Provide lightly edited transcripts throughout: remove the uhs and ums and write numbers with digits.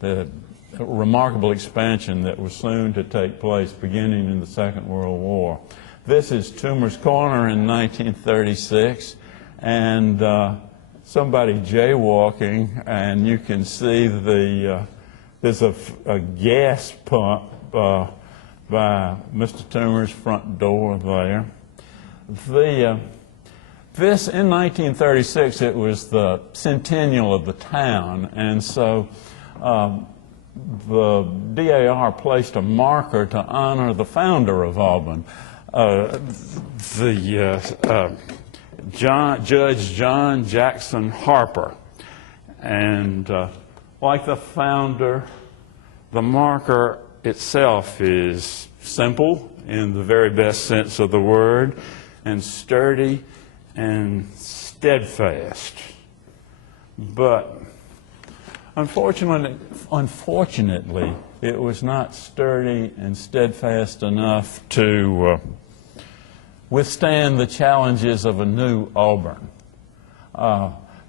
the remarkable expansion that was soon to take place beginning in the Second World War. This is Toomer's Corner in 1936, and somebody jaywalking, and you can see there's a gas pump by Mr. Toomer's front door there. This, in 1936, it was the centennial of the town, and so the DAR placed a marker to honor the founder of Auburn, Judge John Jackson Harper. And like the founder, the marker itself is simple in the very best sense of the word, and sturdy and steadfast. But unfortunately, it was not sturdy and steadfast enough to withstand the challenges of a new Auburn.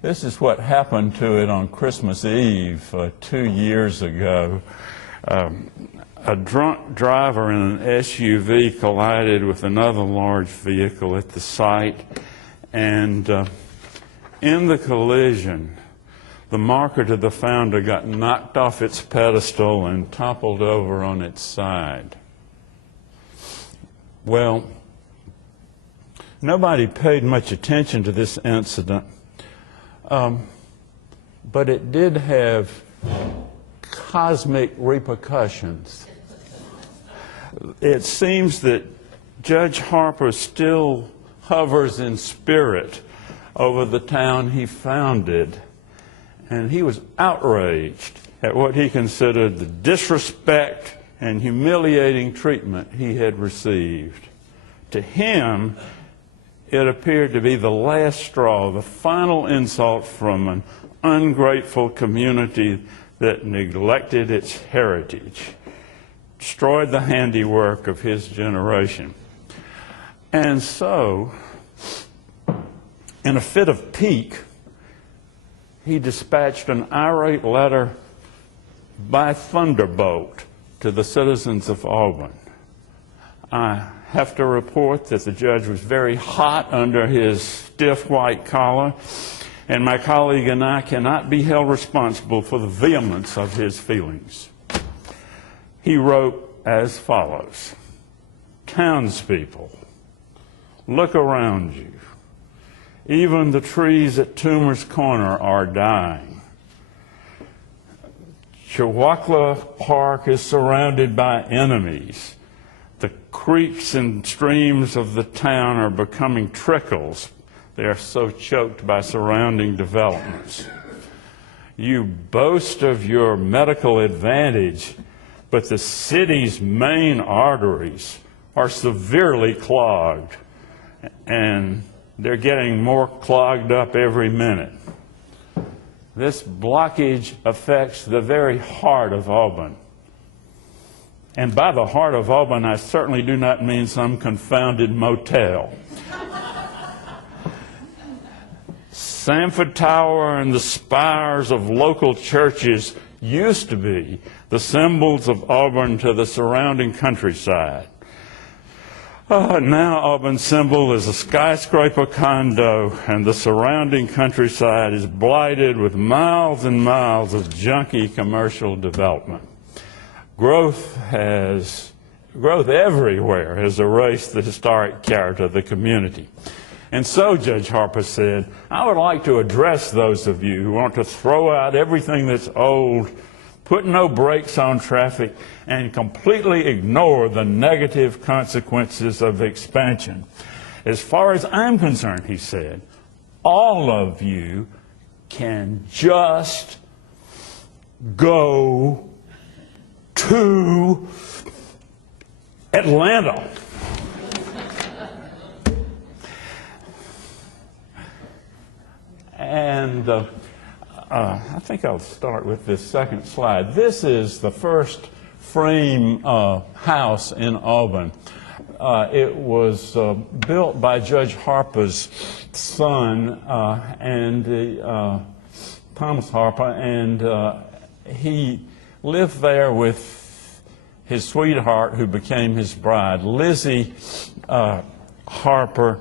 This is what happened to it on Christmas Eve 2 years ago. A drunk driver in an SUV collided with another large vehicle at the site, and in the collision, the marker to the founder got knocked off its pedestal and toppled over on its side. Well, nobody paid much attention to this incident, but it did have cosmic repercussions. It seems that Judge Harper still hovers in spirit over the town he founded, and he was outraged at what he considered the disrespect and humiliating treatment he had received. To him, it appeared to be the last straw, the final insult from an ungrateful community that neglected its heritage, destroyed the handiwork of his generation. And so, in a fit of pique, he dispatched an irate letter by thunderbolt to the citizens of Auburn. I have to report that the judge was very hot under his stiff white collar, and my colleague and I cannot be held responsible for the vehemence of his feelings. He wrote as follows: "Townspeople, look around you. Even the trees at Toomer's Corner are dying. Chewacla Park is surrounded by enemies. The creeks and streams of the town are becoming trickles. They are so choked by surrounding developments. You boast of your medical advantage, but the city's main arteries are severely clogged, and they're getting more clogged up every minute. This blockage affects the very heart of Auburn. And by the heart of Auburn, I certainly do not mean some confounded motel. Sanford Tower and the spires of local churches used to be the symbols of Auburn to the surrounding countryside. Now Auburn's symbol is a skyscraper condo, and the surrounding countryside is blighted with miles and miles of junky commercial development. Growth everywhere has erased the historic character of the community. And so, Judge Harper said, I would like to address those of you who want to throw out everything that's old, put no brakes on traffic, and completely ignore the negative consequences of expansion. As far as I'm concerned, he said, all of you can just go to Atlanta. And I think I'll start with this second slide. This is the first frame house in Auburn. It was built by Judge Harper's son, Thomas Harper, and he lived there with his sweetheart, who became his bride. Lizzie Harper,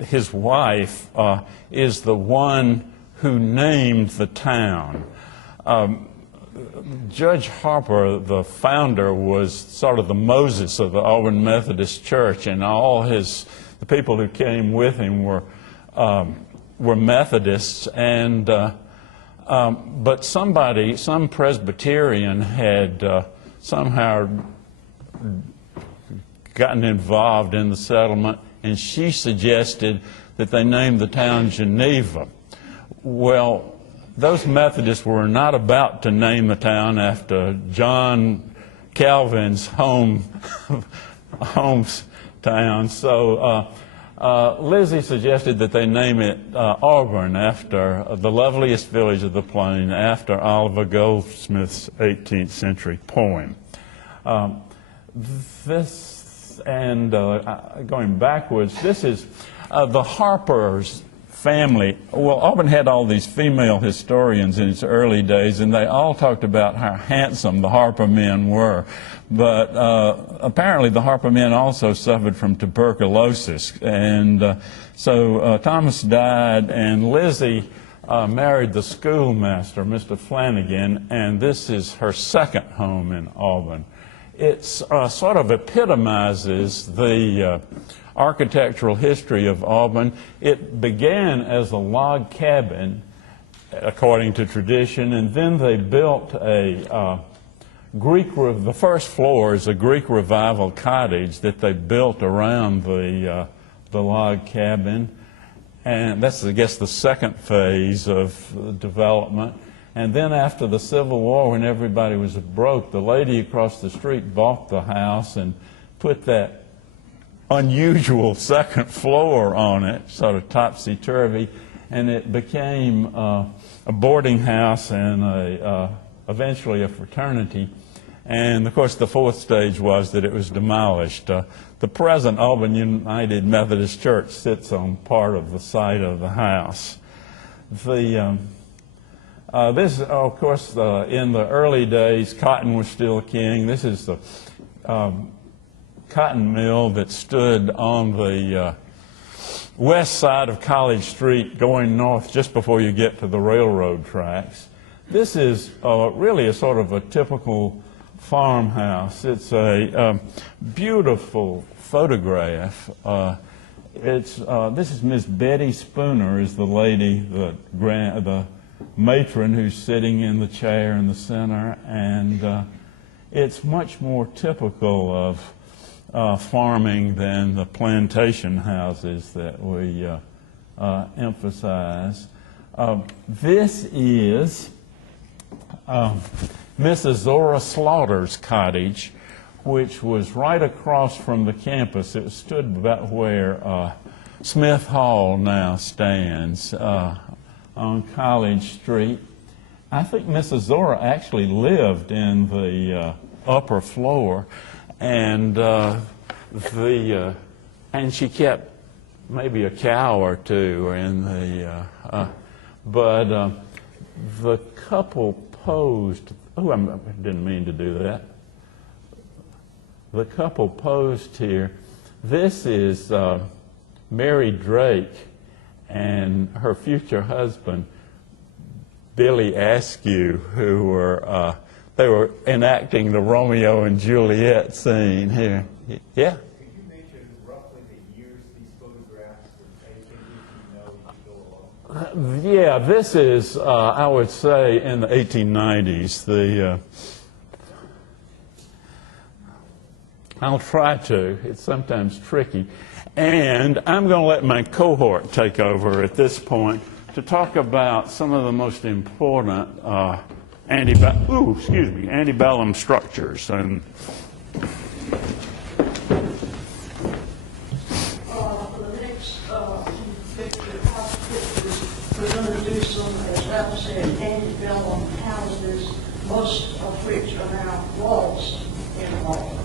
his wife, is the one who named the town. Judge Harper, the founder, was sort of the Moses of the Auburn Methodist Church, and the people who came with him were Methodists, and but some Presbyterian had somehow gotten involved in the settlement, and she suggested that they name the town Geneva. Well, those Methodists were not about to name the town after John Calvin's hometown, so Lizzie suggested that they name it Auburn, after the loveliest village of the plain, after Oliver Goldsmith's 18th century poem. Going backwards, this is the Harper's family. Well, Auburn had all these female historians in its early days, and they all talked about how handsome the Harper men were. But apparently the Harper men also suffered from tuberculosis. And so Thomas died, and Lizzie married the schoolmaster, Mr. Flanagan, and this is her second home in Auburn. It sort of epitomizes the architectural history of Auburn. It began as a log cabin, according to tradition, and then they built the first floor is a Greek Revival cottage that they built around the log cabin, and that's, I guess, the second phase of development. And then after the Civil War, when everybody was broke, the lady across the street bought the house and put that unusual second floor on it, sort of topsy-turvy, and it became a boarding house and eventually a fraternity. And, of course, the fourth stage was that it was demolished. The present Auburn United Methodist Church sits on part of the site of the house. This, of course, in the early days, cotton was still king. This is the cotton mill that stood on the west side of College Street going north just before you get to the railroad tracks. This is really a sort of a typical farmhouse. It's a beautiful photograph. This is Miss Betty Spooner, is the lady, the matron who's sitting in the chair in the center, and it's much more typical of farming than the plantation houses that we emphasize. This is Mrs. Zora Slaughter's cottage, which was right across from the campus. It stood about where Smith Hall now stands on College Street. I think Mrs. Zora actually lived in the upper floor, and she kept maybe a cow or two in the. But the couple posed. Oh, I didn't mean to do that. The couple posed here. This is Mary Drake and her future husband, Billy Askew, who were they were enacting the Romeo and Juliet scene here. Yeah. Could you mention roughly the years these photographs were taken, if you know, you go along? Yeah, this is, I would say, in the 1890s. I'll try to. It's sometimes tricky. And I'm going to let my cohort take over at this point to talk about some of the most important antebellum structures. And For the next house pictures, we're going to do some, as Ralph said, antebellum houses, most of which are now lost in Auburn.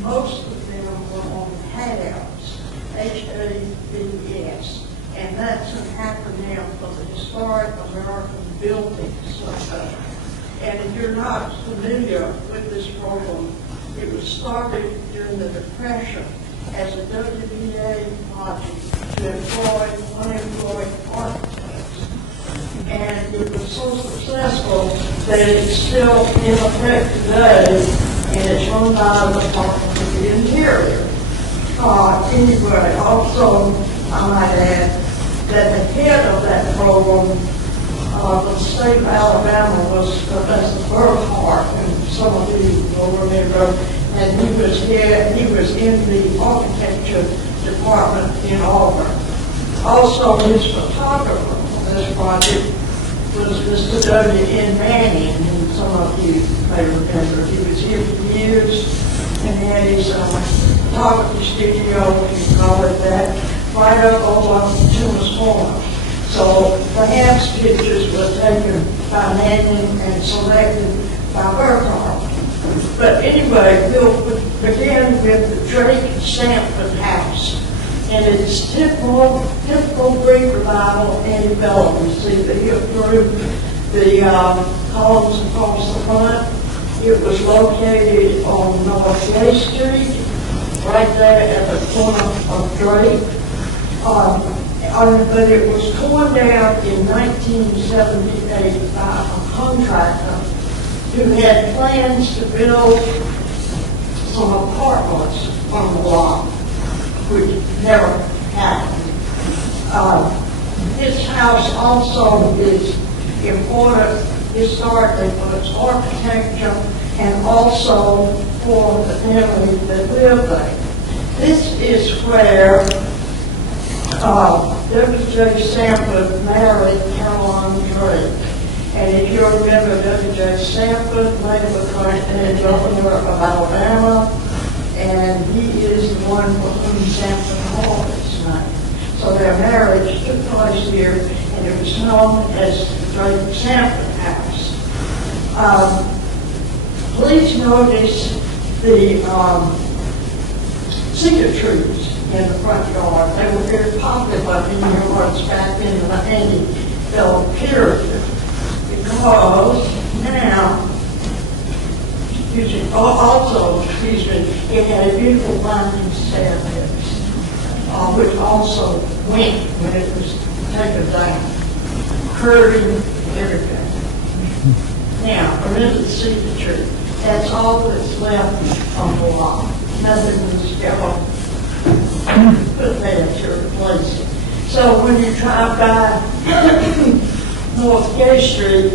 Most of them were on halves, H-A-V-S, and that's an acronym for the Historic American Buildings. And if you're not familiar with this program, it was started during the Depression as a WBA project to employ unemployed architects. And it was so successful that it's still in effect today, and it's run by the Department of the Interior. Anyway, also, I might add that the head of that program, the state of Alabama, was Professor Draughon, and some of you will remember, and he was in the architecture department in Auburn. Also, his photographer on this project was Mr. W.N. Manning, and some of you may remember. He was here for years, and he had his photography studio, if you call it that, right up over Tuma's Corner. So perhaps pictures were taken by Manning and selected by Burkhardt. But anyway, we'll begin with the Drake Sanford House. And it's typical Greek revival antebellum. You see the hip roof, the columns across the front. It was located on North Gay Street, right there at the corner of Drake. But it was torn down in 1978 by a contractor who had plans to build some apartments on the lot, which never happened. This house also is important historically for its architecture and also for the family that lived there. This is where W.J. Sanford married Caroline Drake. And if you remember, W.J. Sanford later became governor of Alabama, and he is the one for whom Sanford Hall is named. So their marriage took place here, and it was known as the Drake Sanford House. Please notice the cedar trees in the front yard. They were very popular in New Orleans back in the antebellum period, because now, it had a beautiful winding staircase, which also went when it was taken down, curving everything. Now, remember the cedar tree. That's all that's left on the lot. Nothing was ever put there to replace it. So when you drive by North Gay Street,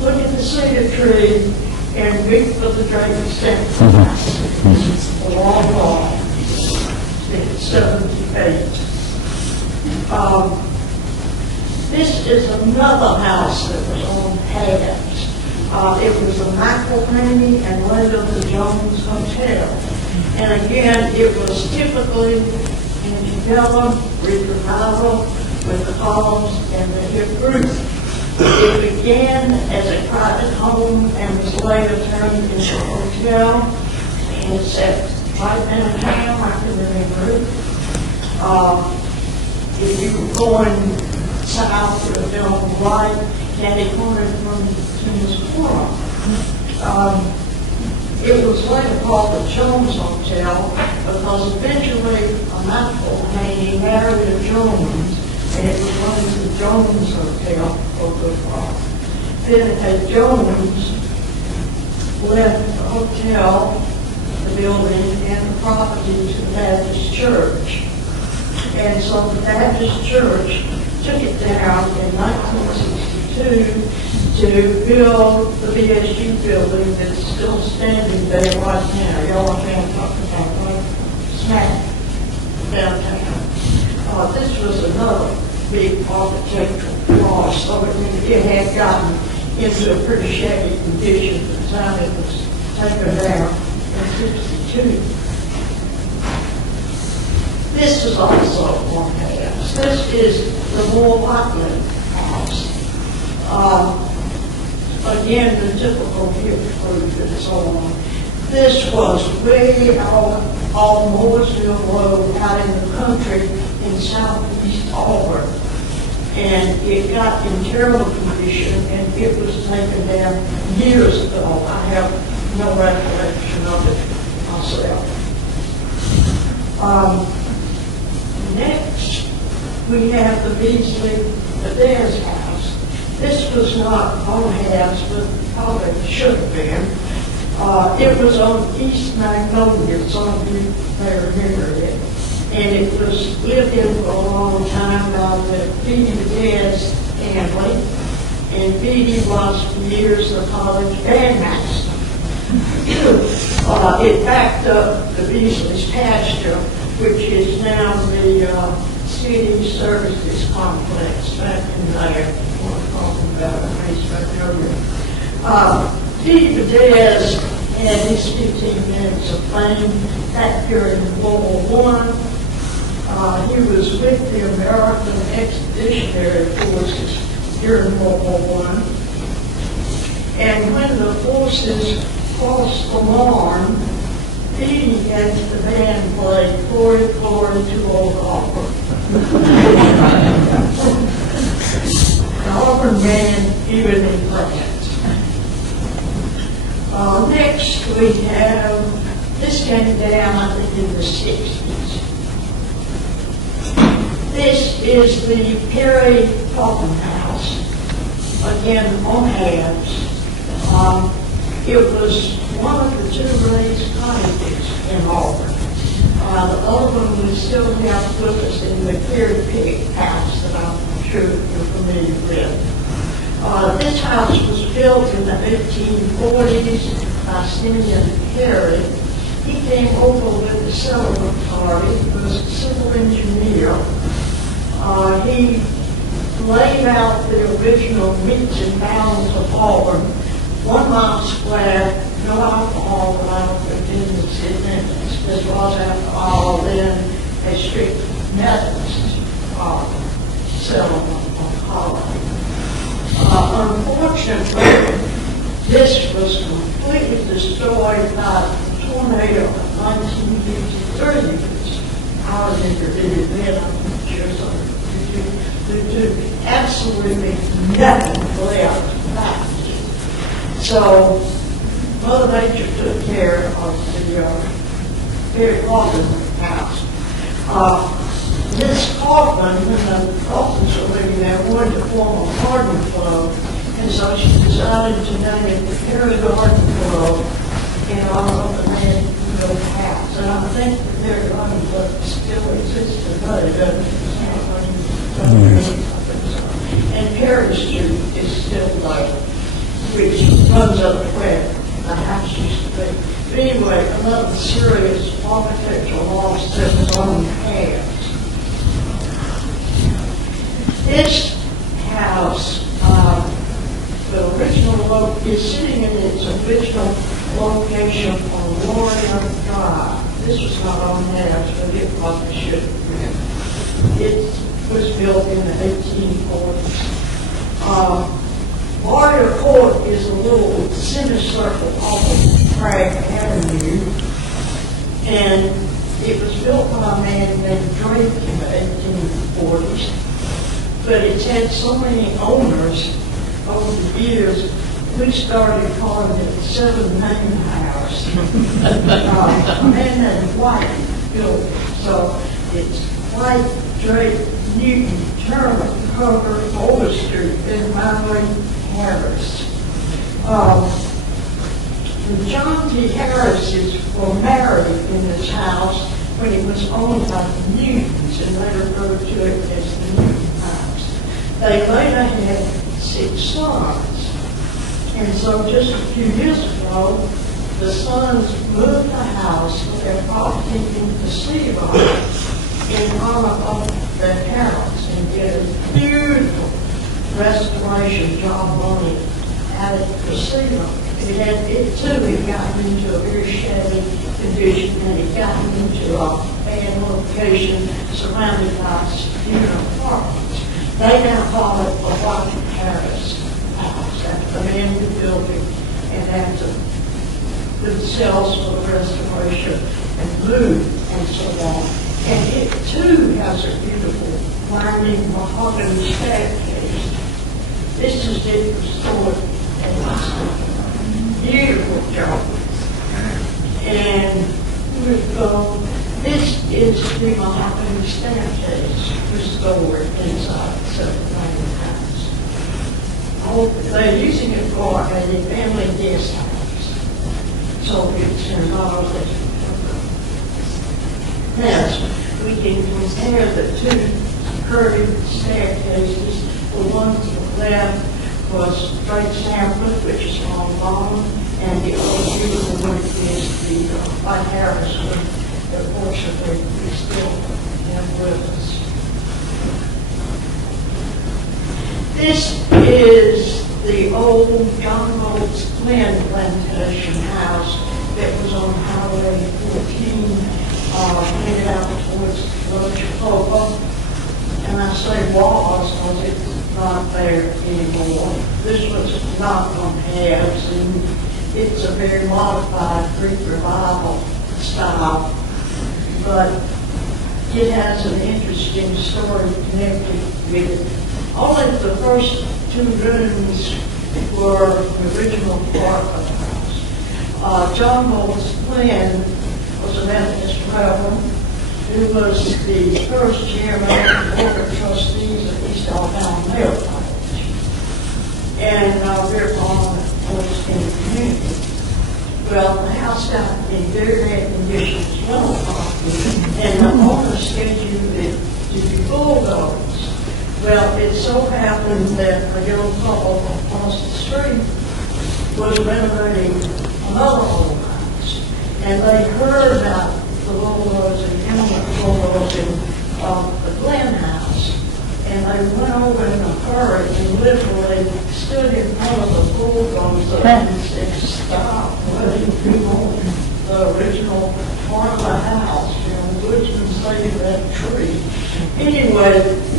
look at the cedar tree and reach for the Drake Sanford House. It's a long lawn. It's 78. This is another house that was on pads. It was the McElhaney and later the Jones Hotel. And again, it was typically antebellum, revival, with the columns and the hip roof. It began as a private home and was later turned into a hotel. And it's at right downtown, I can remember it. If you were going south, you would be on the right, catty corner from Tuma's Corner. It was later called the Jones Hotel because eventually a McElhaney married a Jones, and it was known as the Jones Hotel for good while. Then a Jones left the hotel, the building, and the property to the Baptist Church. And so the Baptist Church took it down in 1962 to build the BSU building that's still standing there right now. Y'all can't talk about right smack downtown. This was another big architectural flaw, so it had gotten into a pretty shabby condition at the time it was taken down in 62. This is also one house. This is the Moore Lockland house. Again, the typical hip roof and so on. This was way out on Mooresville Road, out in the country in southeast East Auburn. And it got in terrible condition, and it was taken down years ago. I have no recollection of it myself. Next, we have the Beasley, the Bears house. This was not on house, but probably should have been. It was on East Magnolia, some of you may remember it. And it was lived in for a long time by the Beatty Bears family. And Beatty was for years the college bandmaster. It backed up the Beasley's pasture, which is now the city services complex back in there. We're talking about East Magnolia. Beatty Bears had his 15 minutes of fame back during World War I. He was with the American Expeditionary Forces during World War I. And when the forces crossed the Marne, he and the band played Glory, Glory to Old Auburn. The Auburn band even in France. Next we have, this came down I think in the 60s. This is the Perry Coffin House, again on halves. It was one of the two raised cottages in Auburn. The other one we still have with us in the Perry Pig house that I'm sure you're familiar with. This house was built in the 1840s by Simeon Perry. He came over with the settlement party. He was a civil engineer. He laid out the original meets and bounds of Auburn, 1 mile square, no alcohol allowed for business events. This was, after all, then a strict Methodist settlement on colony. Unfortunately, this was completely destroyed by a tornado of 1953, which I remember being then. I'm sure some of you do. Absolutely nothing left back. So, Mother Nature took care of the Perry Coffin house. This Coffin, when the Coffins were living there, wanted to form a garden club, and so she decided to name it the Perry Garden Club in honor of the man who built the house. And I think the Perry Garden Club still exists today, doesn't it? And Perry Street is still there, which runs up where the house used to be. But anyway, another serious architectural loss that was on hands. This house, the original is sitting in its original location on Warrior Drive. This was not on theirs, but it probably should have been. It was built in the 1840s. Warrior Court is a little semicircle off of Craig Avenue, and it was built by a man named Drake in the 1840s. But it's had so many owners over the years, we started calling it the Seven Main House. A man named White built it. So it's White, Drake, Newton, Turner, Cover, Overstreet, then finally Harris. John T. Harrises were married in this house when it was owned by the Newtons, and they referred to it as the Newton House. They later had 6 sons. And so just a few years ago, the sons moved the house with their property into Seaboard in honor of their parents and did a beautiful restoration job on it at the Seaboard. It too had gotten into a very shabby condition, and it got into a bad location surrounded by student apartments. They now call it the White Harris House, after the man who built it, and after themselves for the restoration and move and so on. And it too has a beautiful winding mahogany staircase. This is it restored and it's a beautiful job. And this is the mahogany staircase restored inside the Southern House. They're using it for a family guest house. So it's not only. Yes, we can compare the two curved staircases. The one to the left was straight sampler, which is on the bottom, and the other beautiful one is the White Harris one that fortunately we still have with us. This is the old John Holt's Glen plantation house that was on Highway 14, headed out towards Village Copa. And I say was because it's not there anymore. This was not on halves, and it's a very modified Greek revival style. But it has an interesting story connected with it. Only the first two rooms were the original part of the house. John Holt's Glen was a Methodist reverend who was the first chairman of the Board of Trustees of East Alabama Male College. And thereupon was in the community. Well, the house got in very bad conditions, and the owner scheduled it to be bulldozed. Well, it so happened that a young couple across the street was renovating another old house, and they heard about the bulldozing, imminent bulldozing of the Glen House, and they went over in a hurry and literally stood in front of the bulldozer and said, "Stop, letting people the original part of the house, you know, which can save that tree." Anyway,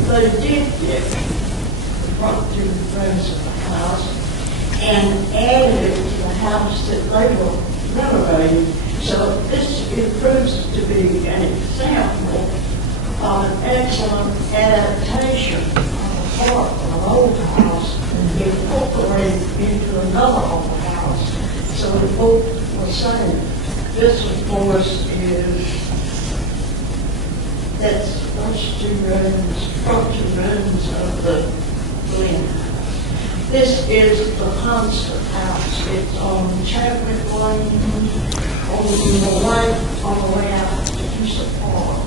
they did get the front two rooms of the house and added it to the house that they were renovating. So this proves to be an example of an excellent adaptation on the part of an old house incorporated into another old house. So the both were saved. This, of course, that's first two rooms, front two rooms of the Glen House. This is the concert house. It's on Chadwick Lane, on the right, on the way out to Houston Park.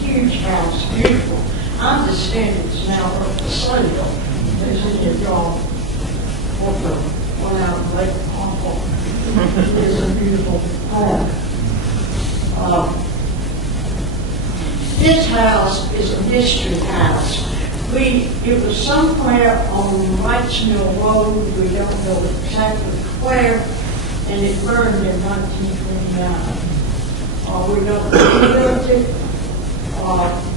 Huge house, beautiful. I understand it's now up for sale. There's a job for the one out in Lake Pompano. It is a beautiful home. This house is a mystery house. It was somewhere on Wrights Mill Road. We don't know exactly where, and it burned in 1929. We don't know who built it.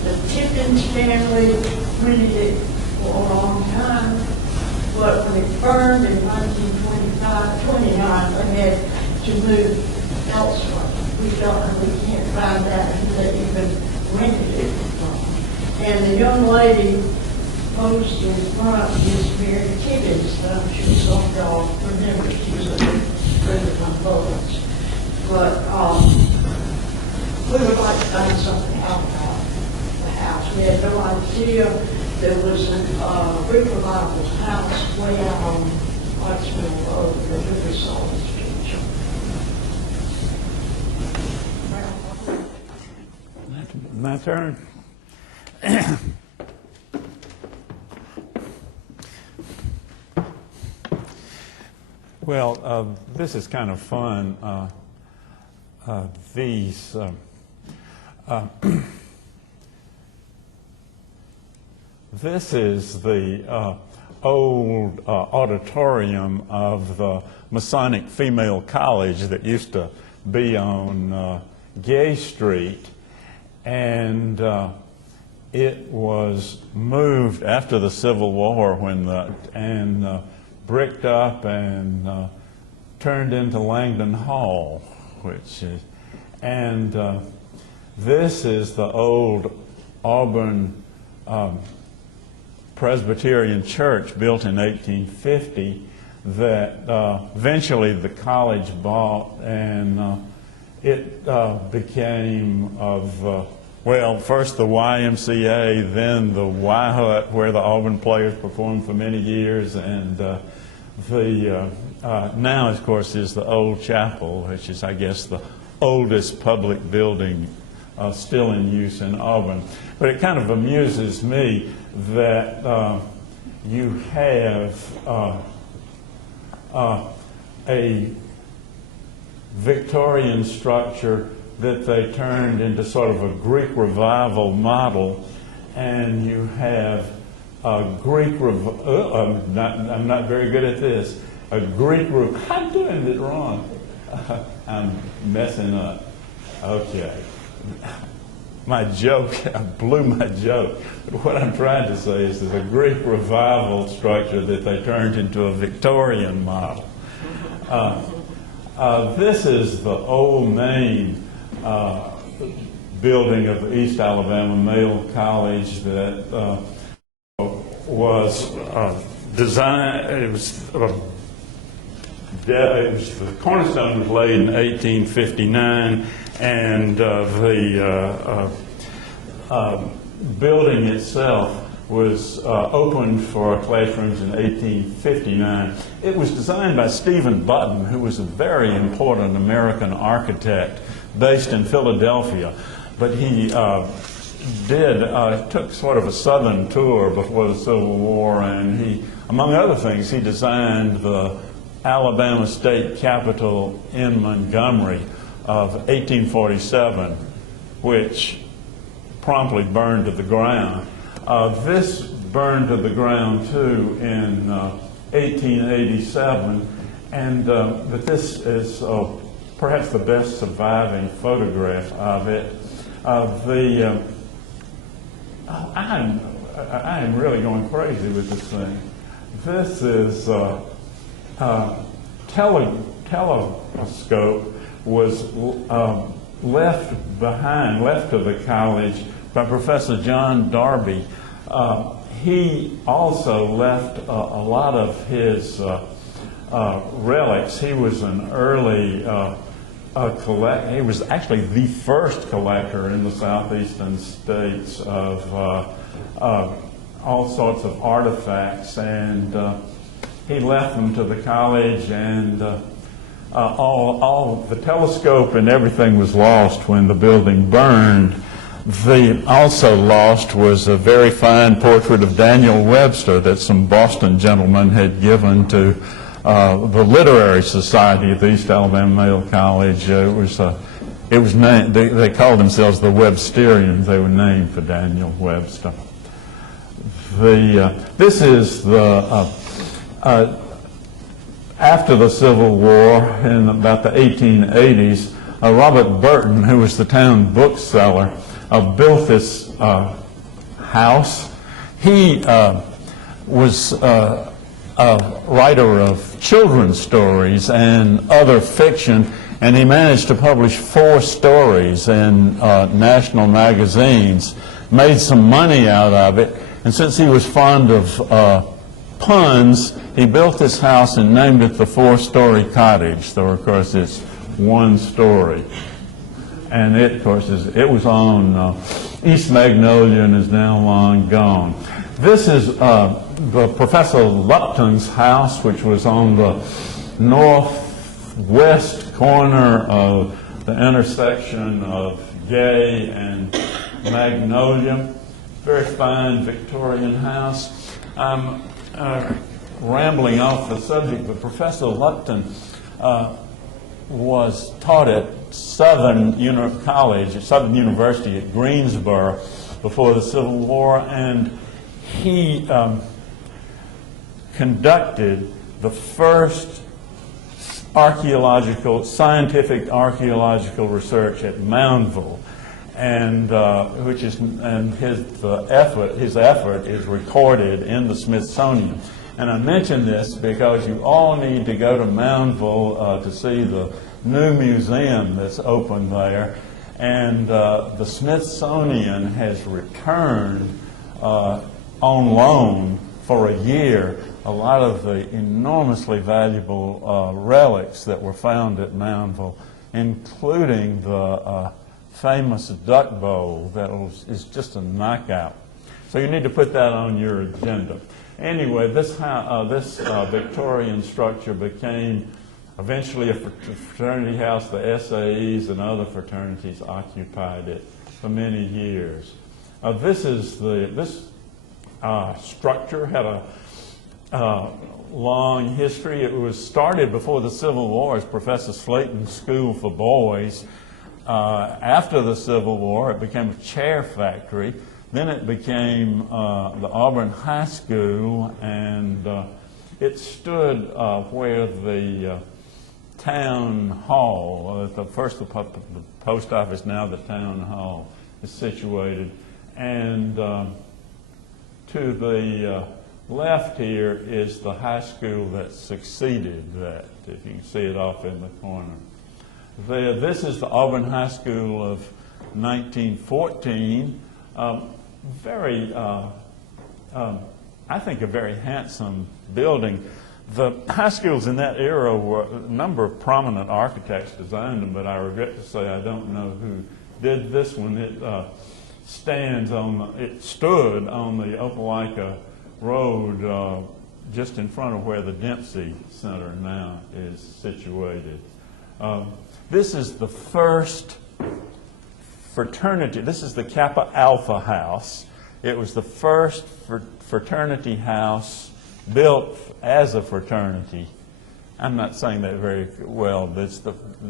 The Tippins family rented it for a long time, but when it burned in 1929, they had to move elsewhere. We can't find out who they even rented it from. And the young lady posed in front is Mary Tippins. I'm sure some of y'all remember she was a good friend of my brother's. But we would like to find something out about the house. We had no idea there was a Greek revival house way out on Wrights Mill Road that we saw this picture. My turn. Well, this is kind of fun. This is the old auditorium of the Masonic Female College that used to be on Gay Street, and it was moved after the Civil War and bricked up and turned into Langdon Hall, which is, and This is the old Auburn Presbyterian Church built in 1850 that eventually the college bought, and it became of, well, first the YMCA, then the Y Hut, where the Auburn players performed for many years, and now, of course, is the Old Chapel, which is, I guess, the oldest public building still in use in Auburn. But it kind of amuses me that you have a Victorian structure that they turned into sort of a Greek revival model, and you have a Greek I'm not very good at this. I'm doing it wrong. I'm messing up. Okay. My joke, I blew my joke. But what I'm trying to say is there's a Greek revival structure that they turned into a Victorian model. This is the old main building of the East Alabama Male College that was designed. It was the cornerstone was laid in 1859, and the building itself was opened for classrooms in 1859. It was designed by Stephen Button, who was a very important American architect based in Philadelphia. But he took sort of a southern tour before the Civil War, and he, among other things, he designed the Alabama State Capitol in Montgomery of 1847, which promptly burned to the ground. This burned to the ground too in 1887, and but this is perhaps the best surviving photograph of it. I am really going crazy with this thing. This is telescope was left to the college by Professor John Darby. He also left a lot of his relics. He was an early he was actually the first collector in the southeastern states of all sorts of artifacts, and he left them to the college, and all the telescope and everything was lost when the building burned. Also lost was a very fine portrait of Daniel Webster that some Boston gentlemen had given to the Literary Society of the East Alabama Male College. It was named. They called themselves the Websterians. They were named for Daniel Webster. This is the after the Civil War, in about the 1880s. Robert Burton, who was the town bookseller, built this house. He was a writer of children's stories and other fiction, and he managed to publish 4 stories in national magazines, made some money out of it, and since he was fond of puns, he built this house and named it the 4-Story Cottage. So, of course, it's 1 story. And it, of course, it was on East Magnolia and is now long gone. This is the Professor Lupton's house, which was on the northwest corner of the intersection of Gay and Magnolia. Very fine Victorian house. I'm rambling off the subject, but Professor Lupton was taught at Southern University at Greensboro before the Civil War, and he conducted the first scientific archaeological research at Moundville, and his effort is recorded in the Smithsonian. And I mention this because you all need to go to Moundville to see the new museum that's open there. And the Smithsonian has returned on loan for a year a lot of the enormously valuable relics that were found at Moundville, including the famous duck bowl that is just a knockout. So you need to put that on your agenda. Anyway, this Victorian structure became eventually a fraternity house. The SAEs and other fraternities occupied it for many years. This structure had a long history. It was started before the Civil War as Professor Slayton's School for Boys. After the Civil War, it became a chair factory. Then it became the Auburn High School, and it stood where the town hall, the post office, now the town hall, is situated. And to the left here is the high school that succeeded that, if you can see it off in the corner. This is the Auburn High School of 1914. I think a very handsome building. The high schools in that era were, a number of prominent architects designed them, but I regret to say I don't know who did this one. It stood on the Opelika Road just in front of where the Dempsey Center now is situated. This is the first fraternity. This is the Kappa Alpha House. It was the first fraternity house built as a fraternity. I'm not saying that very well, but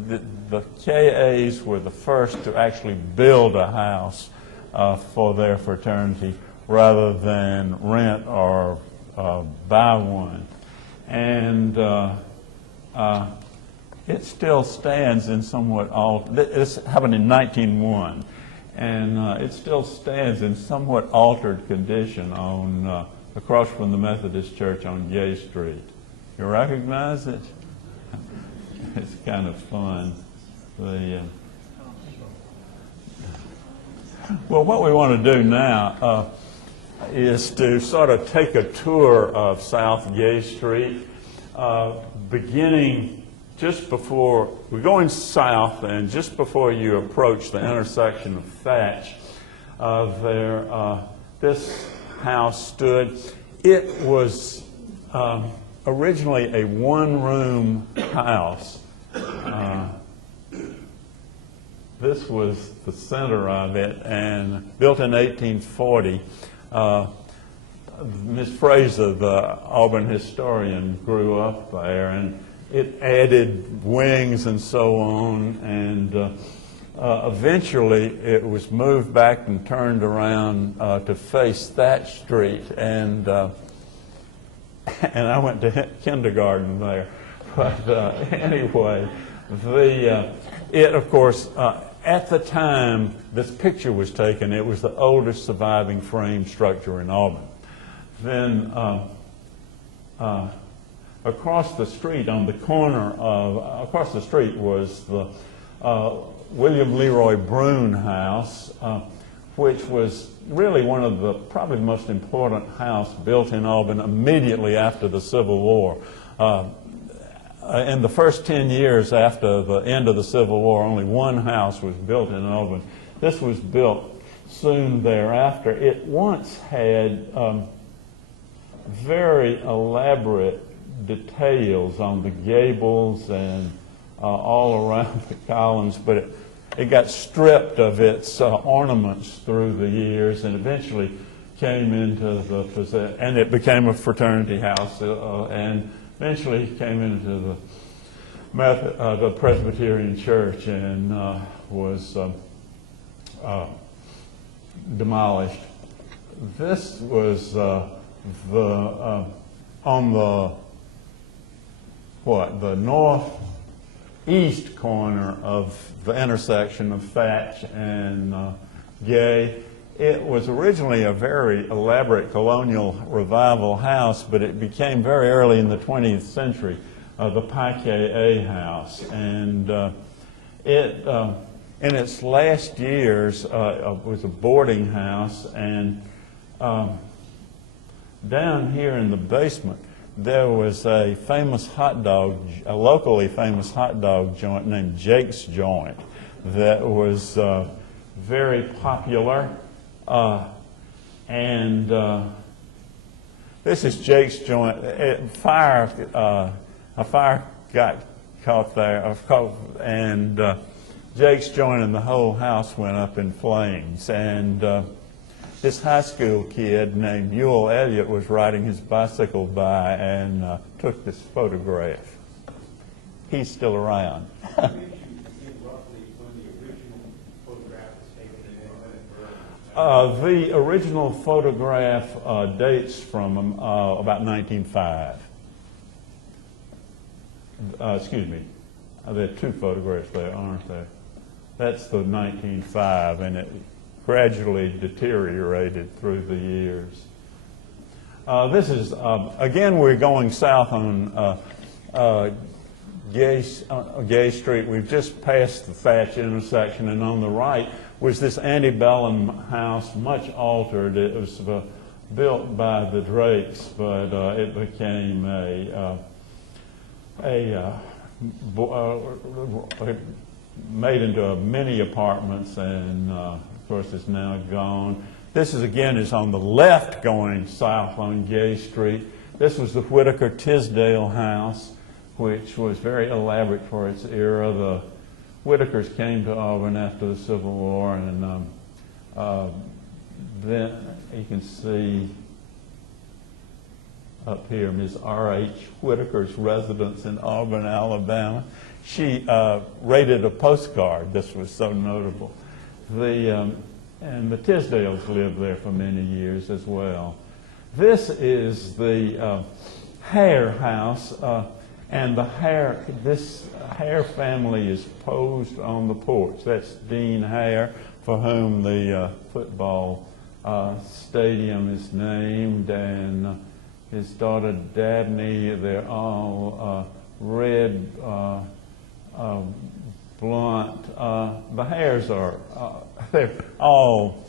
the KAs were the first to actually build a house for their fraternity rather than rent or buy one. And it still stands in somewhat this happened in 1901, and it still stands in somewhat altered condition on across from the Methodist Church on Gay Street. You recognize it? It's kind of fun. Well, what we want to do now is to sort of take a tour of South Gay Street, beginning just before, we're going south, and just before you approach the intersection of Thatch, this house stood. It was originally a one-room house. This was the center of it, and built in 1840. Miss Fraser, the Auburn historian, grew up there, and it added wings and so on, and eventually it was moved back and turned around to face Thatch Street, and I went to kindergarten there. But anyway, it of course, at the time this picture was taken, it was the oldest surviving frame structure in Auburn. Then across the street, on the corner of, across the street was the William Leroy Brune House, which was really one of the probably most important house built in Auburn immediately after the Civil War. In the first 10 years after the end of the Civil War, only one house was built in Auburn. This was built soon thereafter. It once had very elaborate details on the gables and all around the columns, but it got stripped of its ornaments through the years, and eventually came into and it became a fraternity house, and eventually came into the Presbyterian Church, and was demolished. This was on the northeast corner of the intersection of Thatch and Gay. It was originally a very elaborate colonial revival house, but it became very early in the 20th century the Pi Ka house, and it in its last years, it was a boarding house, and down here in the basement, there was a locally famous hot dog joint named Jake's Joint that was very popular. This is Jake's Joint. A fire got caught there, and Jake's Joint and the whole house went up in flames. And this high school kid named Jule was riding his bicycle by and took this photograph. He's still around. The original photograph dates from about 1905. Excuse me. There are two photographs there, aren't there? That's the 1905, and it gradually deteriorated through the years. This is, again, we're going south on Gay Street. We've just passed the Thatch intersection, and on the right was this antebellum house, much altered. It was built by the Drakes, but it became made into many apartments, and of course it's now gone. This is on the left going south on Gay Street. This was the Whitaker Tisdale house, which was very elaborate for its era. The Whitakers came to Auburn after the Civil War, and then you can see up here Ms. R.H. Whitaker's residence in Auburn, Alabama. She rated a postcard. This was so notable. And the Tisdales lived there for many years as well. This is the Hare house, and this Hare family is posed on the porch. That's Dean Hare, for whom the football stadium is named, and his daughter Dabney. They're all red, blunt. The Hares are, they're all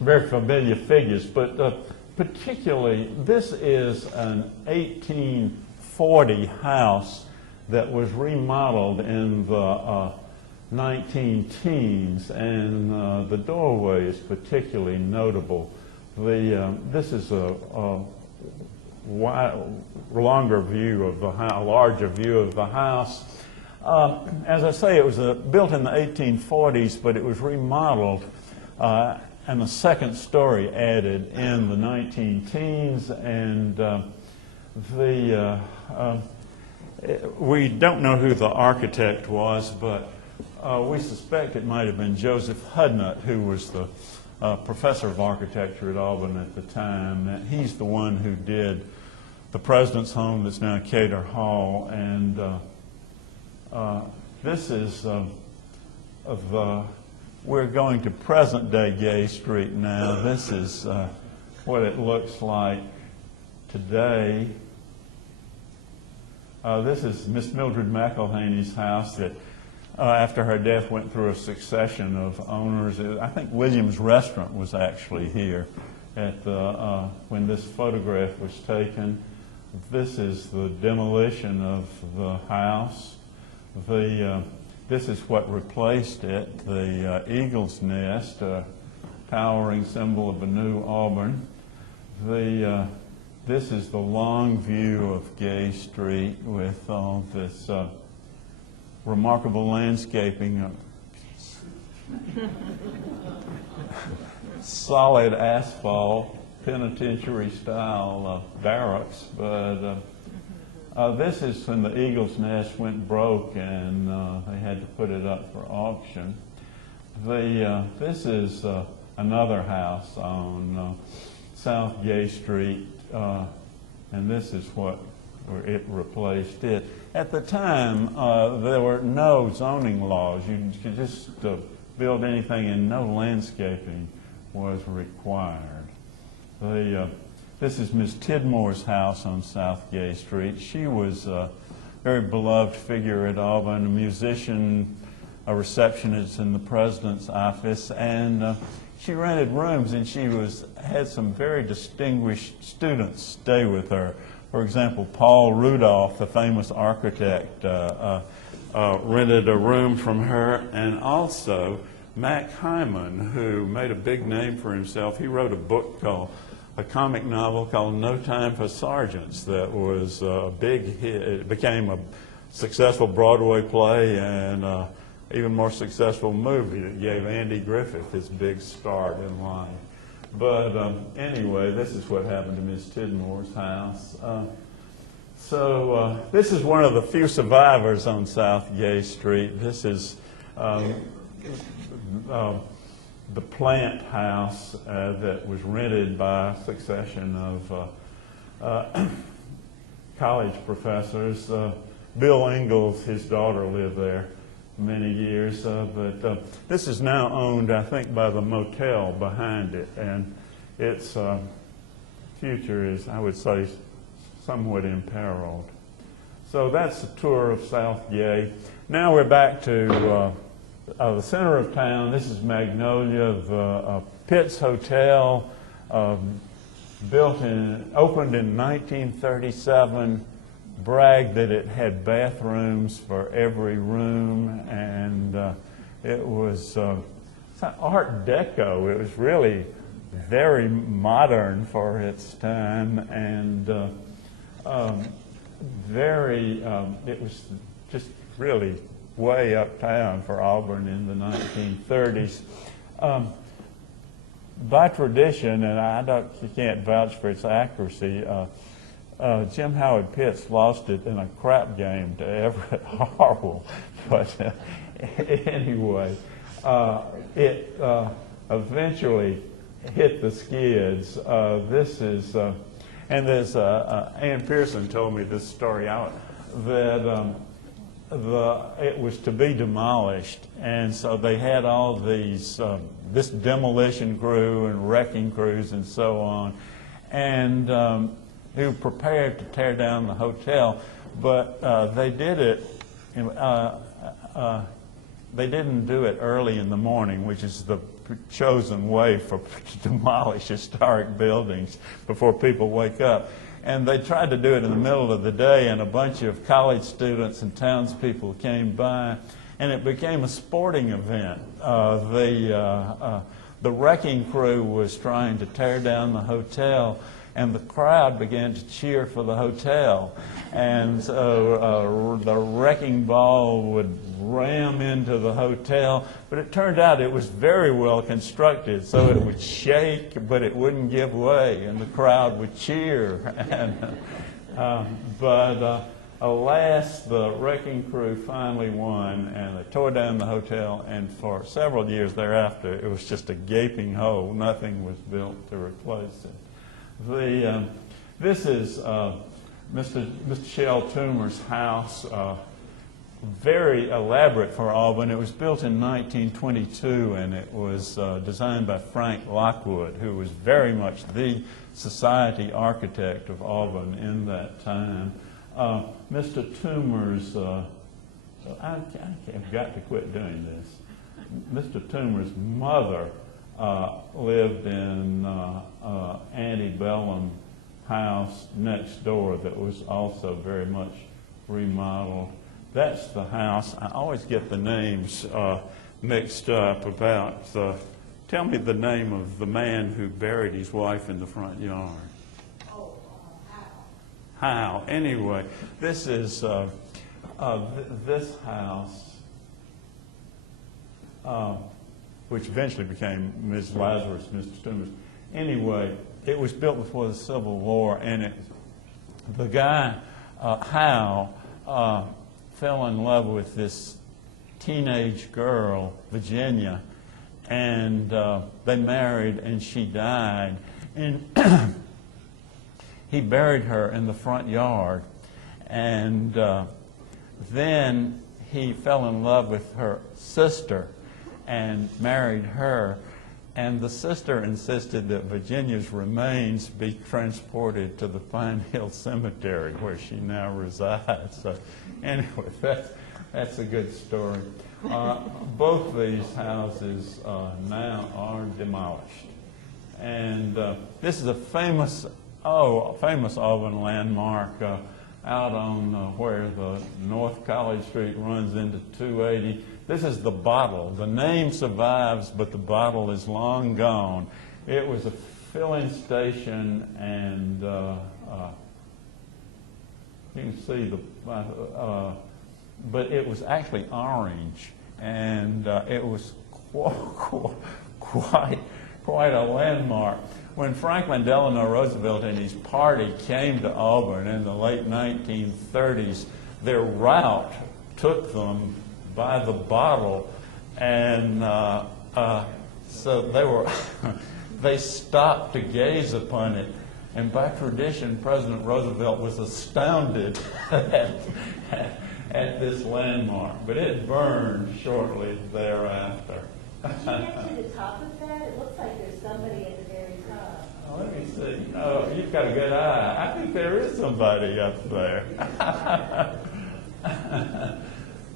very familiar figures, but particularly this is an 1840 house that was remodeled in the 19-teens, and the doorway is particularly notable. This is a larger view of the house. As I say, it was built in the 1840s, but it was remodeled and a second story added in the 19-teens, and we don't know who the architect was, but we suspect it might have been Joseph Hudnut, who was the professor of architecture at Auburn at the time. He's the one who did the President's Home that's now Cater Hall, and this is we're going to present-day Gay Street now. This is what it looks like today. This is Miss Mildred McElhaney's house that, after her death, went through a succession of owners. I think Williams Restaurant was actually here at when this photograph was taken. This is the demolition of the house. This is what replaced it, the Eagle's Nest, a towering symbol of a new Auburn. This is the long view of Gay Street with all this remarkable landscaping, solid asphalt, penitentiary-style barracks, but this is when the Eagle's Nest went broke and they had to put it up for auction. This is another house on South Gay Street, and this is where it replaced it. At the time, there were no zoning laws. You could just build anything, and no landscaping was required. This is Miss Tidmore's house on South Gay Street. She was a very beloved figure at Auburn, a musician, a receptionist in the president's office, and she rented rooms, and she had some very distinguished students stay with her. For example, Paul Rudolph, the famous architect, rented a room from her, and also Mac Hyman, who made a big name for himself. He wrote a comic novel called No Time for Sergeants that was a big hit. It became a successful Broadway play and even more successful movie that gave Andy Griffith his big start in life. But anyway, this is what happened to Miss Tidmore's house. This is one of the few survivors on South Gay Street. This is the plant house that was rented by a succession of college professors. Bill Ingalls, his daughter, lived there many years, but this is now owned, I think, by the motel behind it, and its future is, I would say, somewhat imperiled. So that's a tour of South Gay. Now we're back to the center of town. This is Magnolia, the Pitts Hotel, opened in 1937. Bragged that it had bathrooms for every room, and it was Art Deco. It was really very modern for its time, and it was just really way uptown for Auburn in the 1930s. By tradition, and you can't vouch for its accuracy, Jim Howard Pitts lost it in a crap game to Everett Harwell. But anyway, it eventually hit the skids. And there's Ann Pearson told me this story out, that it was to be demolished, and so they had all these this demolition crew and wrecking crews and so on, and who prepared to tear down the hotel, but they did it. They didn't do it early in the morning, which is the chosen way to demolish historic buildings before people wake up. And they tried to do it in the middle of the day, and a bunch of college students and townspeople came by, and it became a sporting event. The wrecking crew was trying to tear down the hotel, and the crowd began to cheer for the hotel. And so the wrecking ball would ram into the hotel, but it turned out it was very well constructed, so it would shake, but it wouldn't give way, and the crowd would cheer. But alas, the wrecking crew finally won, and they tore down the hotel, and for several years thereafter, it was just a gaping hole. Nothing was built to replace it. This is Mr. Shell Toomer's house, very elaborate for Auburn. It was built in 1922, and it was designed by Frank Lockwood, who was very much the society architect of Auburn in that time. Mr. Toomer's, I've got to quit doing this. Mr. Toomer's mother lived in antebellum house next door that was also very much remodeled. That's the house. I always get the names mixed up about tell me the name of the man who buried his wife in the front yard. Oh, How? Anyway, this is this house, which eventually became Ms. Lazarus, Mr. Toomer's. Anyway, it was built before the Civil War, and the guy, Howe, fell in love with this teenage girl, Virginia, and they married, and she died. And he buried her in the front yard, and then he fell in love with her sister and married her. And the sister insisted that Virginia's remains be transported to the Pine Hill Cemetery, where she now resides. So anyway, that's a good story. Both these houses now are demolished. And this is a famous Auburn landmark out on where the North College Street runs into 280. This is the Bottle. The name survives, but the Bottle is long gone. It was a filling station, and you can see but it was actually orange, and it was quite a landmark. When Franklin Delano Roosevelt and his party came to Auburn in the late 1930s, their route took them by the Bottle, and so they stopped to gaze upon it. And by tradition, President Roosevelt was astounded at this landmark, but it burned shortly thereafter. Did you get to the top of that? It looks like there's somebody at the very top. Oh, let me see. Oh, you've got a good eye. I think there is somebody up there.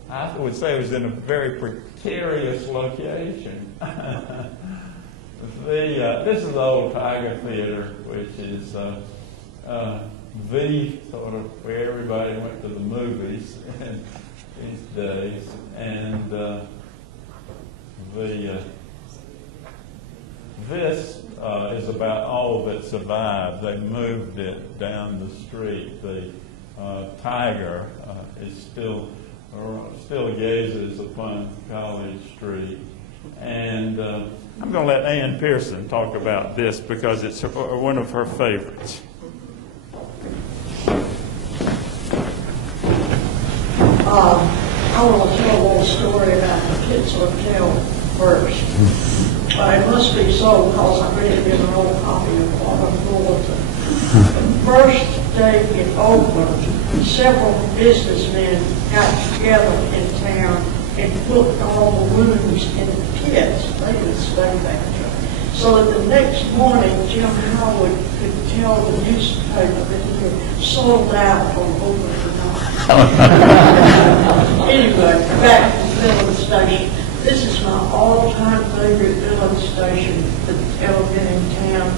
I would say it was in a very precarious location. This is the old Tiger Theater, which is the sort of where everybody went to the movies in these days. And this is about all that survived. They moved it down the street. The Tiger is still gazes upon College Street. And I'm going to let Ann Pearson talk about this because it's one of her favorites. I want to tell a little story about the Kids Hotel first. But it must be so because I read it in an old copy of Auburn Bulletin. The first day it opened, several businessmen got together in town and put all the rooms in the pits. They would stay back there. So that the next morning, Jim Howard could tell the newspaper that he had sold out on open for night. Anyway, back to the filling station. This is my all-time favorite filling station that's ever been in town.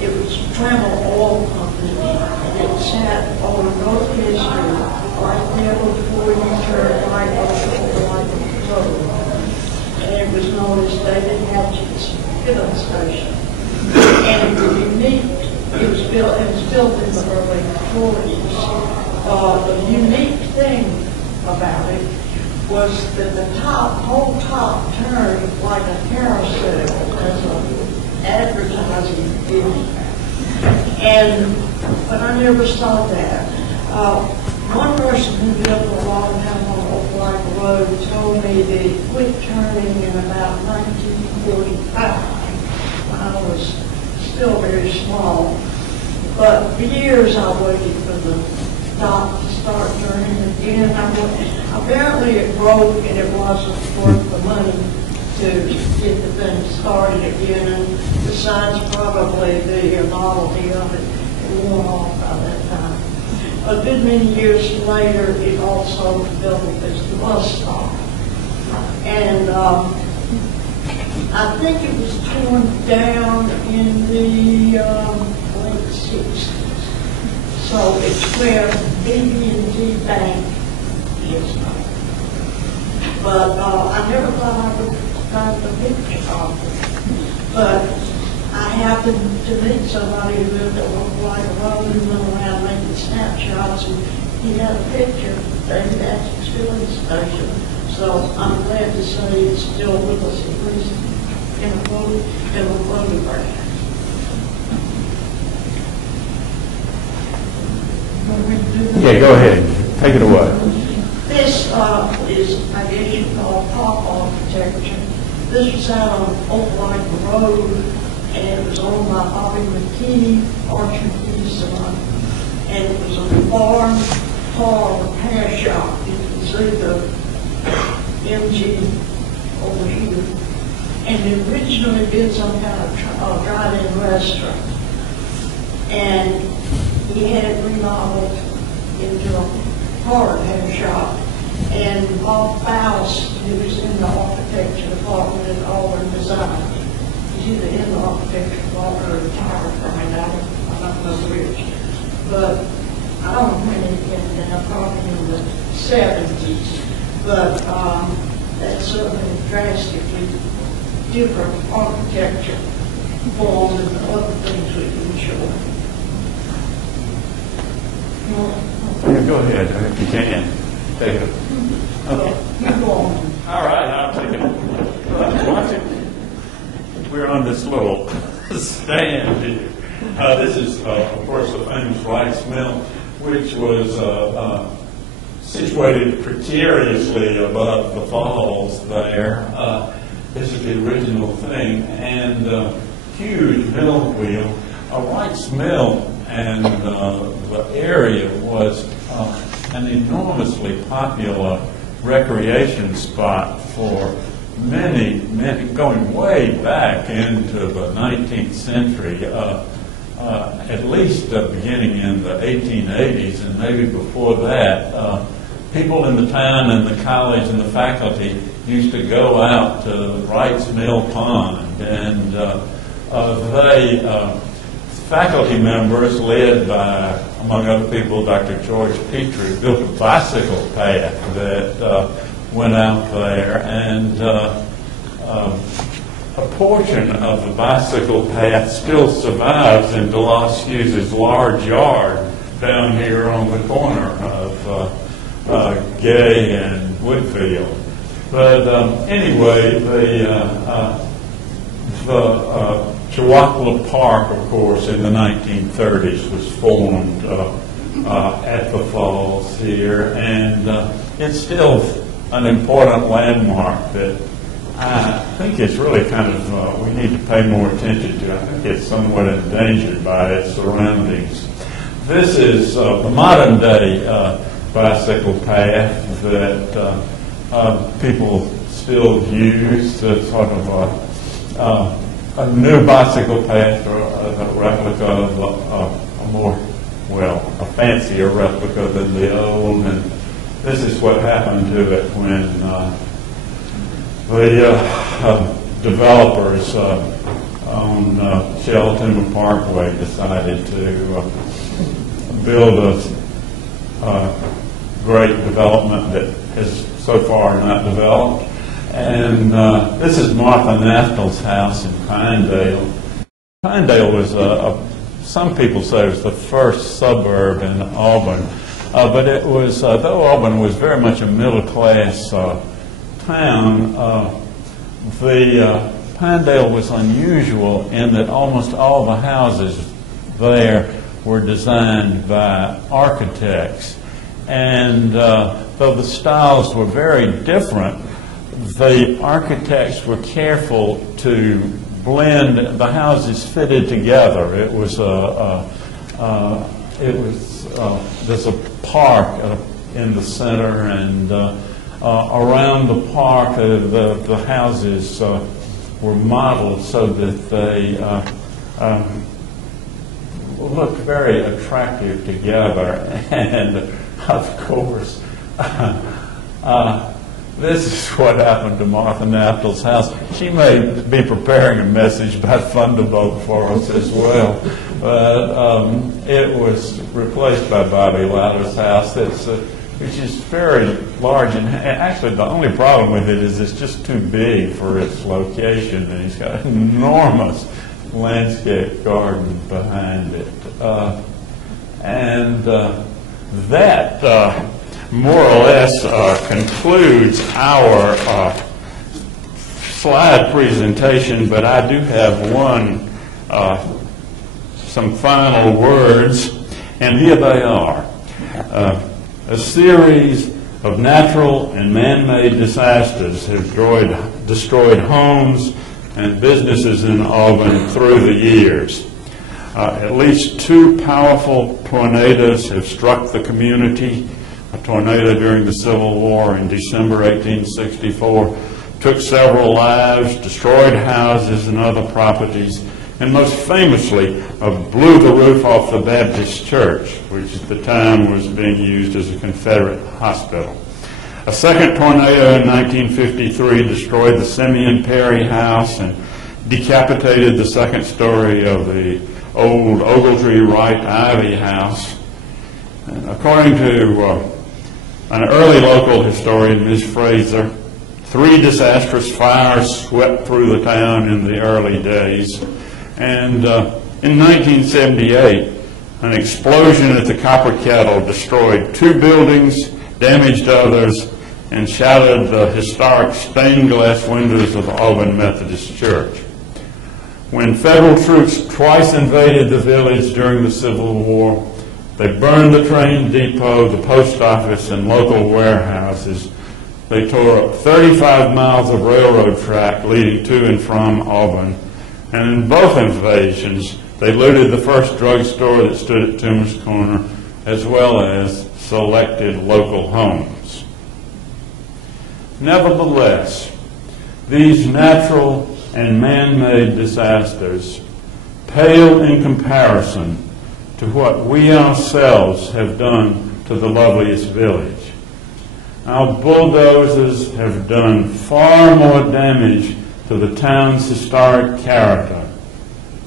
It was Trammell Oil Company. It sat on North Hill Street, right there before you turn right off the light of the road. And it was known as David Hatchett's filling station. And it was built in the early 40s. The unique thing about it was that the whole top turned like a carousel as an advertising video. But I never saw that. One person who lived a long time on Oak Lake Road told me that it quit turning in about 1945 when I was still very small. But for years I waited for the stop to start turning again. Apparently it broke and it wasn't worth the money to get the thing started again. And besides probably the novelty of it wore off by that time. A good many years later, it also developed as the bus stop. And I think it was torn down in the late 60s. So it's where AT&T Bank is now. But I never thought I would find the picture of it. But I happened to meet somebody who lived at Oak Lake Road who went around making snapshots, and he had a picture of David Hatchett's filling station. So I'm glad to say it's still with us, at least in a photograph. Yeah, go ahead. Take it away. This is, I guess you call pop architecture. This was out on Oak Lake Road, and it was owned by Bobby McKee, Archer McKee's son. And it was a barn car repair shop. You can see the MG over here. And it originally did some kind of drive-in restaurant. And he had it remodeled into a car repair shop. And Bob Fowles, who was in the architecture department at Auburn Design, he's either in the architecture department or retired from it, I don't know which. But I don't know when it came down, probably in the 70s. But that's certainly drastically different architecture form than the other things we enjoy. Yeah, go ahead, if you can. Take it. Okay. You go on. All right, I'll take it. Watch it. We're on this little stand here. This is, of course, the famous rice mill, which was situated precariously above the falls there. This is the original thing, and huge mill wheel. A rice mill and the area was an enormously popular recreation spot for many, going way back into the 19th century, at least beginning in the 1880s and maybe before that. People in the town and the college and the faculty used to go out to the Wright's Mill Pond, and faculty members, led by, among other people, Dr. George Petrie, built a bicycle path that went out there, and a portion of the bicycle path still survives in DeLoss Hughes's large yard down here on the corner of Gay and Woodfield. But anyway, the Chihuahua Park, of course, in the 1930s was formed at the falls here, and it's still an important landmark that I think it's really kind of, we need to pay more attention to. I think it's somewhat endangered by its surroundings. This is the modern day bicycle path that people still use. It's sort of a new bicycle path, or a replica of a fancier replica than the old. And this is what happened to it when the developers on Shell Timber Parkway decided to build a great development that has so far not developed. And this is Martha Naftal's house in Pinedale. Pinedale was some people say it was the first suburb in Auburn, but it was, though Auburn was very much a middle-class town, Pinedale was unusual in that almost all the houses there were designed by architects. And though the styles were very different, the architects were careful to blend the houses fitted together. It was there's a park in the center, and around the park the houses were modeled so that they looked very attractive together. And of course, this is what happened to Martha Naftal's house. She may be preparing a message about Thunderbolt for us as well, but it was replaced by Bobby Louder's house, which is very large. And actually, the only problem with it is it's just too big for its location, and he's got an enormous landscape garden behind it. That more or less concludes our slide presentation, but I do have some final words, and here they are. A series of natural and man-made disasters have destroyed homes and businesses in Auburn through the years. At least 2 powerful tornadoes have struck the community. A tornado during the Civil War in December 1864 took several lives, destroyed houses and other properties, and most famously blew the roof off the Baptist church, which at the time was being used as a Confederate hospital. A second tornado in 1953 destroyed the Simeon Perry house and decapitated the second story of the old Ogletree Wright Ivy house. And according to an early local historian, Ms. Fraser, 3 disastrous fires swept through the town in the early days. And in 1978, an explosion at the Copper Kettle destroyed 2 buildings, damaged others, and shattered the historic stained glass windows of the Auburn Methodist Church. When federal troops twice invaded the village during the Civil War, they burned the train depot, the post office, and local warehouses. They tore up 35 miles of railroad track leading to and from Auburn. And in both invasions, they looted the first drugstore that stood at Toomer's Corner, as well as selected local homes. Nevertheless, these natural and man-made disasters pale in comparison to what we ourselves have done to the Loveliest Village. Our bulldozers have done far more damage to the town's historic character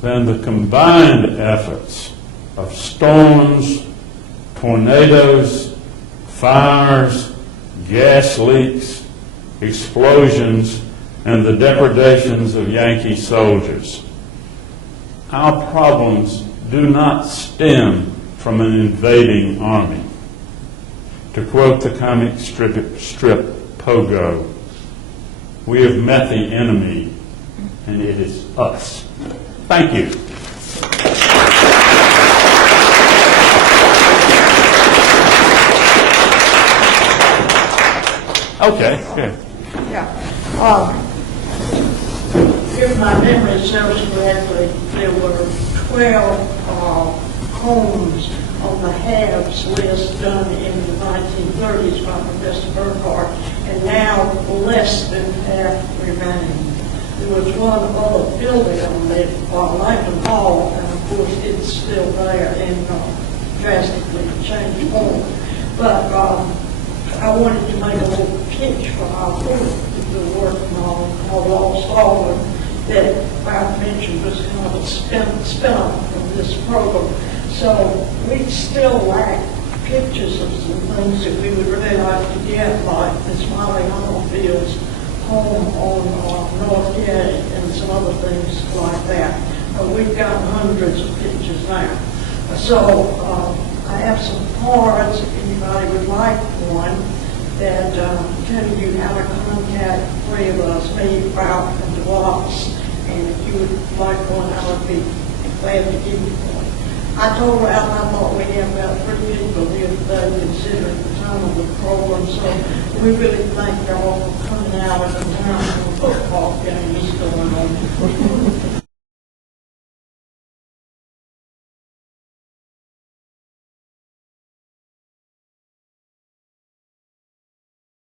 than the combined efforts of storms, tornadoes, fires, gas leaks, explosions, and the depredations of Yankee soldiers. Our problems do not stem from an invading army. To quote the comic strip Pogo, we have met the enemy, and it is us. Thank you. Okay, good. Yeah. If my memory serves correctly, there were 12 homes on the haves list done in the 1930s by Professor Burkhardt, and now less than half remain. There was one other building on it, Langdon Hall, and of course it's still there and drastically changed form. But I wanted to make a little pitch for our board that we're working on called Lost Auburn that I mentioned was kind of a spin-off from this program. So we still lack pictures of some things that we would really like to get, like Miss Molly Homefield's home on North Gate and some other things like that. We've got hundreds of pictures now. So I have some cards, if anybody would like one, that tell you how to contact 3 of us, me, Ralph, and DeWatt's. And if you would like one, I would be glad to give you one. I told Ralph I thought we had about 3 people here today considering the time of the program, so we really thank y'all for coming out of the town for a football game.